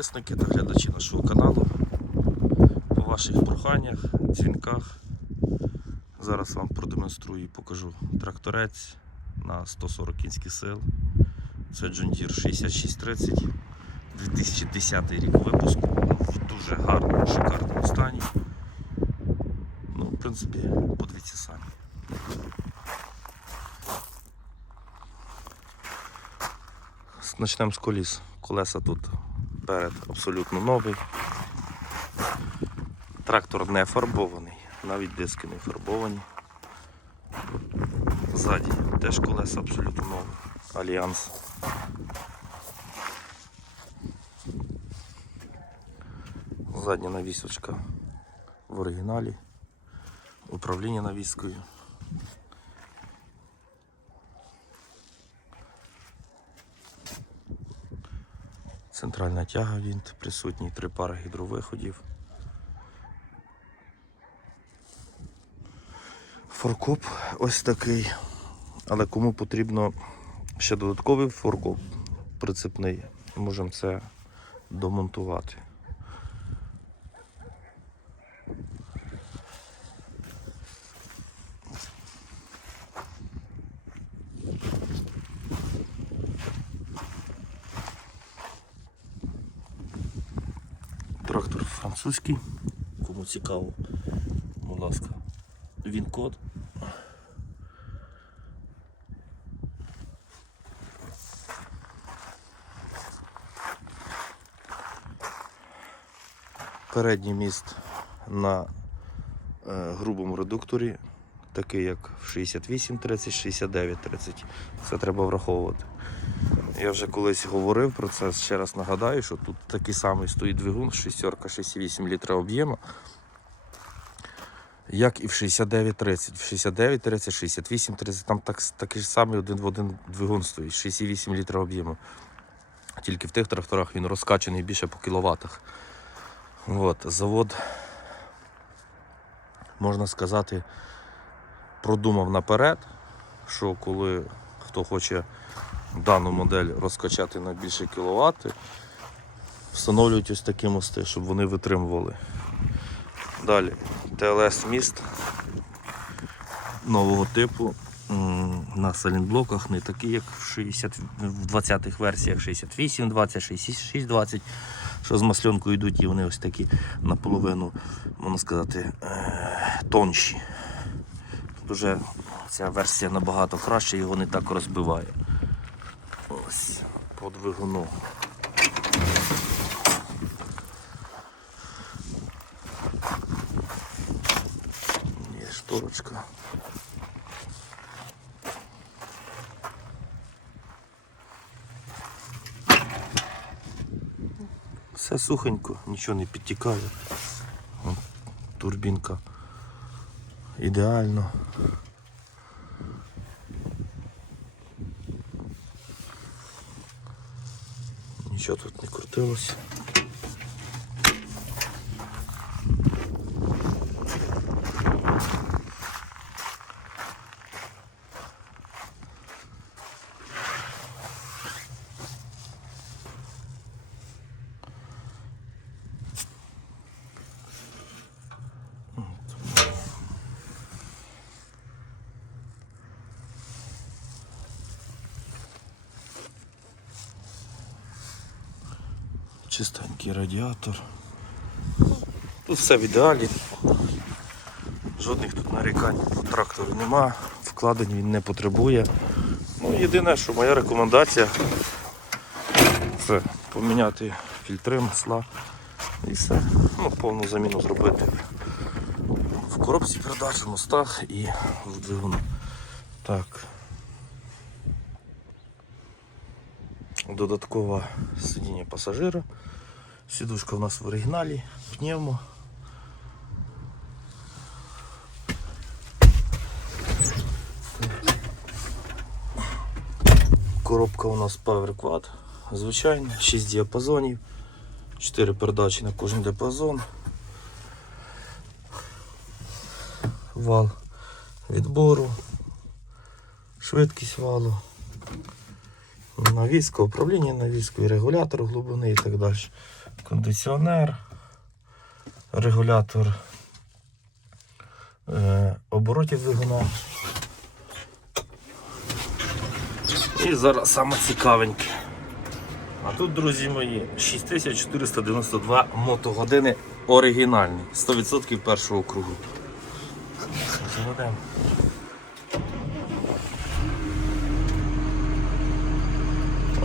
підписники та глядачі нашого каналу. По ваших проханнях, дзвінках. Зараз вам продемонструю і покажу тракторець на 140 кінських сил. Це Deere 6630, 2010 рік випуску, в дуже гарному, шикарному стані. Ну, в принципі, подивіться самі. Почнемо з коліс. Колеса тут перед абсолютно новий. Трактор не фарбований, навіть диски не фарбовані. Ззаді теж колеса абсолютно нові. Альянс. Задня навісочка в оригіналі. Управління навіскою. Центральна тяга вінт, присутні три пари гідровиходів. Форкоп ось такий. Але кому потрібно ще додатковий форкоп прицепний, можемо це домонтувати. Трактор французький. Кому цікаво, будь ласка, він код. Передній міст на е, грубому редукторі, такий як в 6830, 6930. Це треба враховувати. Я вже колись говорив про це, ще раз нагадаю, що тут такий самий стоїть двигун, шістерка 6,8 літра об'єму, як і в 6930. В 6930, 6830, там так, такий самий один в один двигун стоїть, 6,8 літра об'єму. Тільки в тих тракторах він розкачаний більше по кіловатах. От, завод, можна сказати, продумав наперед, що коли хто хоче дану модель розкачати на більше кіловат, встановлюють ось такі мости, щоб вони витримували. Далі ТЛС міст нового типу на салінблоках, не такі, як в 60, в 20-х версіях 68, 20, 66, 20, що з масленкою йдуть, і вони ось такі наполовину, можна сказати, е, тонші. Дуже ця версія набагато краще, його не так розбиває. Ось по двигуну. Є шторочка. Все сухенько, нічого не підтікає. Турбінка ідеально. Нічого тут не крутилося. Чистенький радіатор. Тут все в ідеалі. Жодних тут нарікань по трактору нема, вкладень він не потребує. Ну, єдине, що моя рекомендація це поміняти фільтри, масла і все. Ну, повну заміну зробити в коробці передач, в мостах і в двигуну. Так. Додаткове сидіння пасажира. Сідушка у нас в оригіналі, пневмо. Коробка у нас Power Quad, звичайно, 6 діапазонів, 4 передачі на кожен діапазон. Вал відбору, швидкість валу, навіска, управління навіскою, регулятор глибини і так далі. Кондиціонер, регулятор е, оборотів двигуна. І зараз саме цікавеньке. А тут, друзі мої, 6492 мотогодини оригінальні, 100% першого кругу. Заведемо.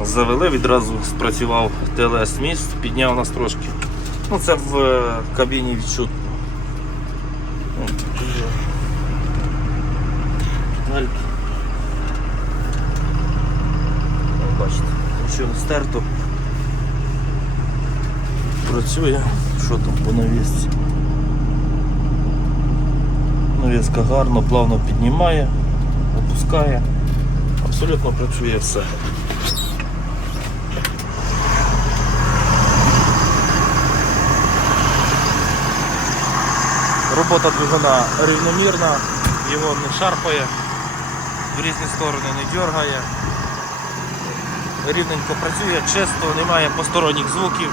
Завели, відразу спрацював ТЛС міст, підняв нас трошки. Ну це в е, кабіні відчутно. Гальки. Бачите, нічого не стерто. Працює. Що там по навісці? Навіска гарно, плавно піднімає, опускає. Абсолютно працює все. Робота двигуна рівномірна, його не шарпає, в різні сторони не дергає. Рівненько працює, чисто, немає посторонніх звуків.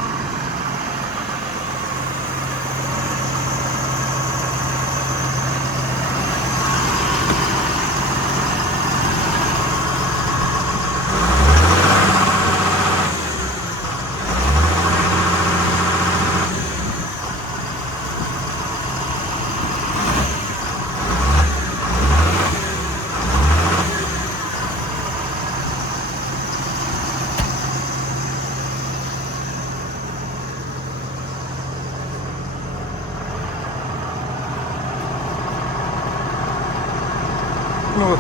Ну,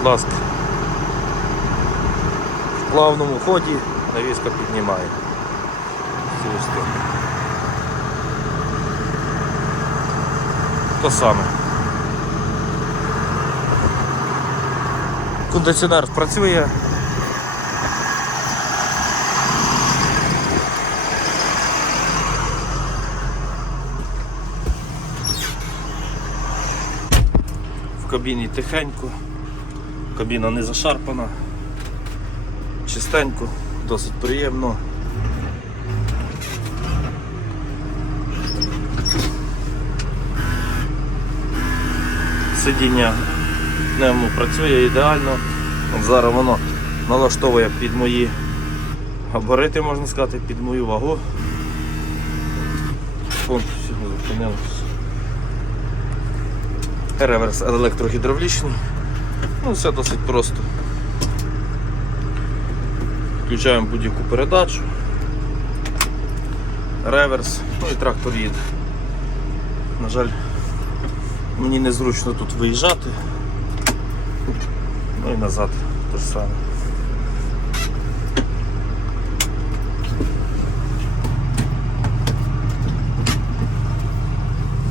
будь ласка. В плавному ході навіска піднімає. Сторони. То саме. Кондиціонер працює. В кабіні тихенько, кабіна не зашарпана, чистенько, досить приємно. Сидіння пневмо працює ідеально. От зараз воно налаштовує під мої габарити, можна сказати, під мою вагу. Фон всього зупинилось. Реверс електрогідравлічний. Ну, все досить просто. Включаємо будь-яку передачу. Реверс, ну і трактор їде. На жаль, мені незручно тут виїжджати. Ну і назад те ж саме.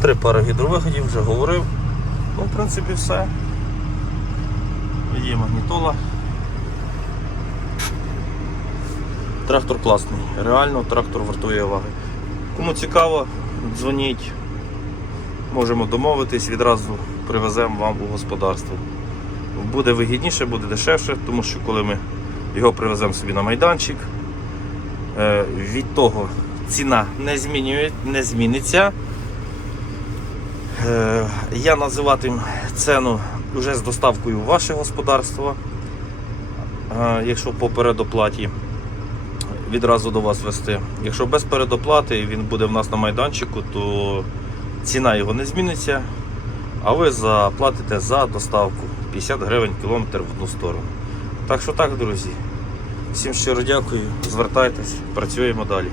Три пари гідровиходів, вже говорив. Ну, в принципі, все. Є магнітола. Трактор класний. Реально трактор вартує уваги. Кому цікаво, дзвоніть. Можемо домовитись, відразу привеземо вам у господарство. Буде вигідніше, буде дешевше, тому що коли ми його привеземо собі на майданчик, е, від того ціна не, змінює, не зміниться. Е, Я називатиму ціну вже з доставкою в ваше господарство. Е, Якщо по передоплаті відразу до вас вести. Якщо без передоплати він буде в нас на майданчику, то ціна його не зміниться, а ви заплатите за доставку 50 гривень кілометр в одну сторону. Так що так, друзі. Всім щиро дякую, звертайтесь, працюємо далі.